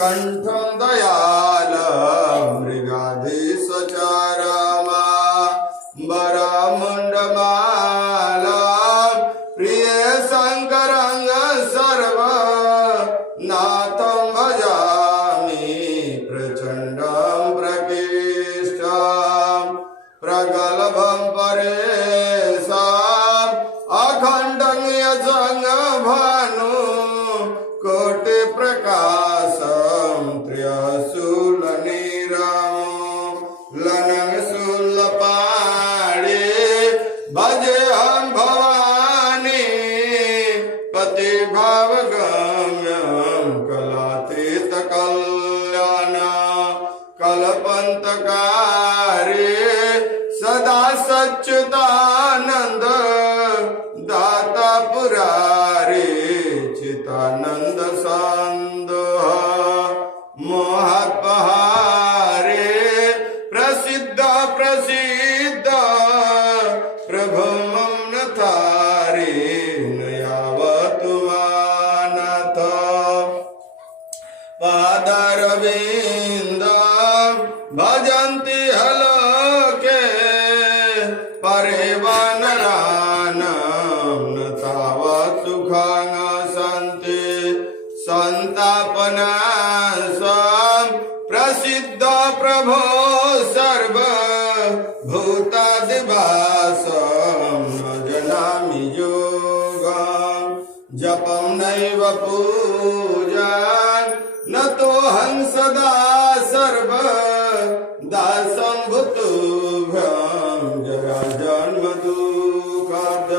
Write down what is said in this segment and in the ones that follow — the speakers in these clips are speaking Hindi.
कंठं दयालं मृगाधीशचारमा वरमुण्डमालं प्रिये शङ्करं सर्वनाथं भजामि प्रचण्डं प्रकीर्षं प्रगल्भं परेशाम् अखण्डं यजं भानु कोटिप्रकाशं त्र्यशूलनिरमं लनं शूलपाणि भजेऽहं भवानी पतिभावगम्यं कलातीतकल्याण कल्पन्तकारी सदा सच्चिदानन्द दाता पुरारी चितानंद संदोह मोहपहारे प्रसिद्ध प्रसिद्ध प्रभु मम थारे नयावतु मानथ पादारविंद भजन्ति हलोके परिवानरानं न तावत् सुखं सन्ति संतापनाशं प्रसिद्ध प्रभो सर्व भूतादिवासं न जानामि योगं जपं नैव पूजां न तोऽहं सदा सर्व दासं भूतुभ्यं जरा जन्म दुःखद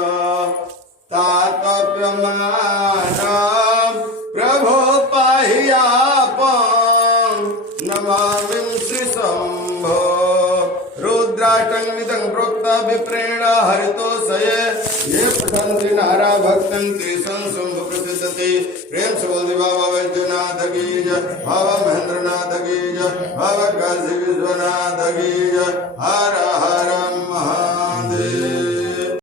तातप्यमानं प्रभो पाह्यापं नमामि श्रीशम्भो रुद्राटङ्मितं प्रोक्ता विप्रेण हरितोषये ये पठन्ति नारा भक्तन्ति संशुम्भ प्रसिद्धति प्रेम से बोल बाबा वैद्यनाथ की जय बाबा महेंद्रनाथ की जय बाबा काशी विश्वनाथ की जय हर